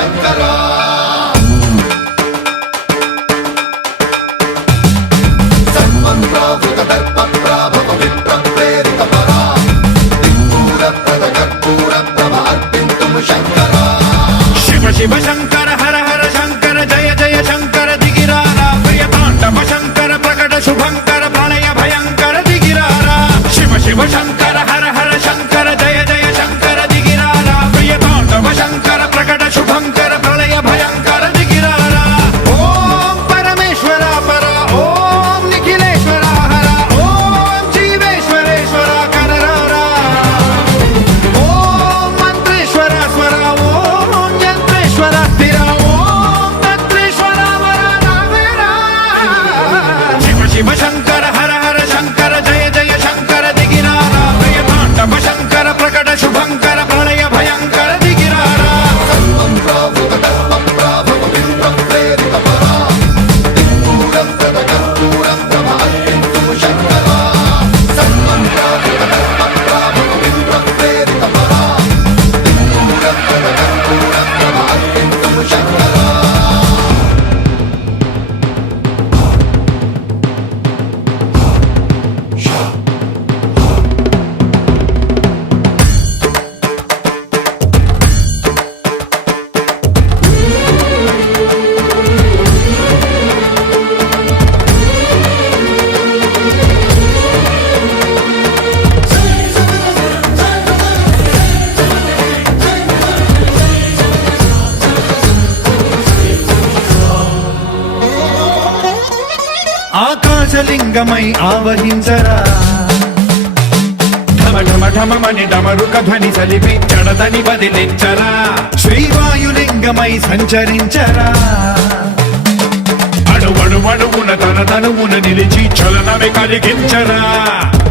శంకర సన్మంత్రావృత దర్ప ప్రాభవ విప్ర ప్రేరిత పరా దిక్పూర ప్రద కర్పూర ప్రభ అర్పింతుము శంకర శివ శివ శంకర హర హర శంకర జయ జయ శంకర దిగిరారా ప్రియ తాండవ శంకర ప్రకట శుభంకర ప్రళయ భయంకర దిగిరారా శివ శివ శంకర హర హర శంకర జయ జయ శంకర దిగిరారా ప్రియ తాండవ శంకర ప్రకట శుభంకర ప్రళయ భయంకర దిగిరారా ఓం పరమేశ్వర పర ఓం నిఖిలేశ్వర హర ఓం జీవేశ్వరేశ్వర కరరారా ఓం మంత్రేశ్వర స్వర ఓం యంత్రేశ్వర స్థిర ఓం తంత్రేశ్వర వర నావేరా శివ శివ శంకర హర హర శంకర జయ జయ శంకర దిగిరారా ప్రియ తాండవ శంకర ప్రకట శుభంకర ప్రళయ భయంకర దిగిరారా సన్మంత్రావృత దర్ప ప్రాభవ విప్ర ప్రేరిత పరా దిక్పూర ప్రద కర్పూర ప్రభ అర్పింతుము శంకర సన్మంత్రావృత దర్ప ప్రాభవ విప్ర ప్రేరిత పరా దిక్పూర ప్రద కర్పూర ప్రభ అర్పింతుము శంకర ఆకాశలింగమై ఆవహించరా ఢమ ఢమ ఢమమని డమరుక ధ్వని సలిపి జడదని బదిలించరా శ్రీవాయులింగమై సంచరించరా అణువణువున తన తనువున నిలిచి చలనమే కలిగించరా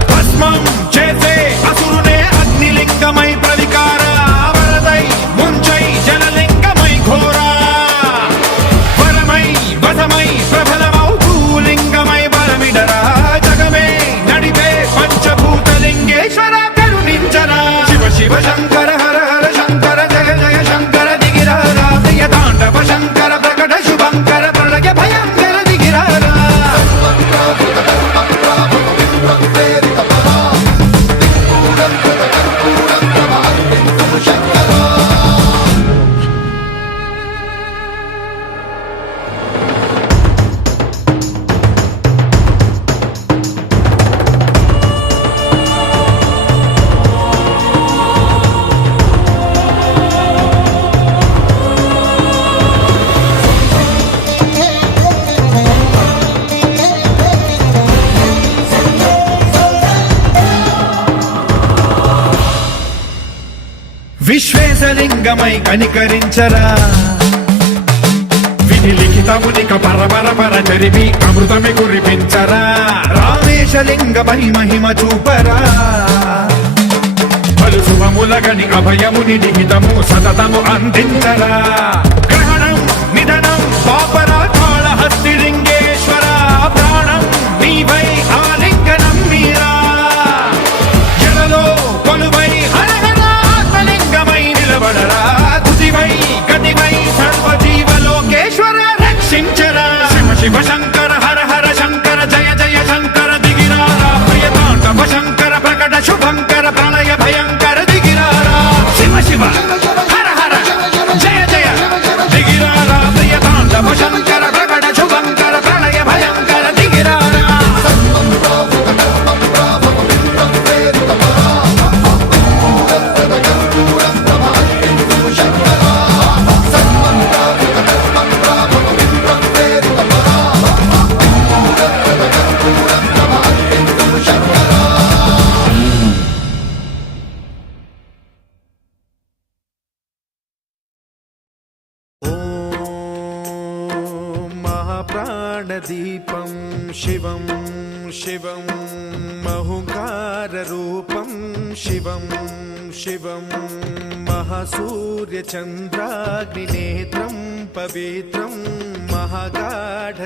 భస్మం చేసే అసురునే అగ్నిలింగమై ప్రవికార వరదై ముంచై జలలింగమై ఘోరా వరమై వసమై ప్రబలమౌ భూలింగమై బలమిడరా జగమే నడిపే పంచభూతలింగేశ్వర కరుణించరా శివ శివ శంకర హర హర శంకర జయ జయ శంకర దిగిరారా ప్రియ తాండవ శంకర ప్రకట శుభంకర ప్రళయ భయంకర దిగిరారా సన్మంత్రావృత దర్ప ప్రాభవ విప్ర ప్రేరిత పరా దిక్పూర ప్రద కర్పూర ప్రభ అర్పింతుము శంకర విశ్వేశలింగమై కనికరించరా విధి లిఖితమునిక పరపర పర జరిపి అమృతమి కురిపించరా రామేశలింగమై మహిమ చూపరా పలు శుభములగని అభయముని నిహితము సతతము అందించరా గ్రహణం నిధనం పాపర కాళహస్తి లింగేశ్వర ప్రాణం నీవై ఆలింగనం మీరా జలలో కొలువై హర హర ఆత్మలింగమై నిలబడరా తుదివై గతివై సర్వజీవలోకేశ్వర రక్షించరా శివ శివ శంకర హర హర శంకర జయ జయ శంకర దిగిరారా ప్రియ తాండవ శంకర ప్రకట శుభంకర ప్రళయ భయంకర దిగిరారా శివ శివ హర హర జయ జయ దిగిరారా ప్రియ తాండవ శంకర ప్రకట శుభంకర ప్రళయ భయంకర దిగిరారా సన్మంత్రావృత దర్ప ప్రాభవ విప్ర ప్రేరిత పరా దిక్పూర ప్రద కర్పూర ప్రభ అర్పింతుము శంకర సన్మంత్రావృత దర్ప ప్రాభవ విప్ర ప్రేరిత పరా దిక్పూర ప్రద కర్పూర ప్రభ అర్పింతుము శంకర ఓం మహాప్రాణదీపం శివం శివం మహుంకారరూపం శివం శివం మహాసూర్యచంద్రాగ్నినేత్రం పవిత్రం మహాగాఢ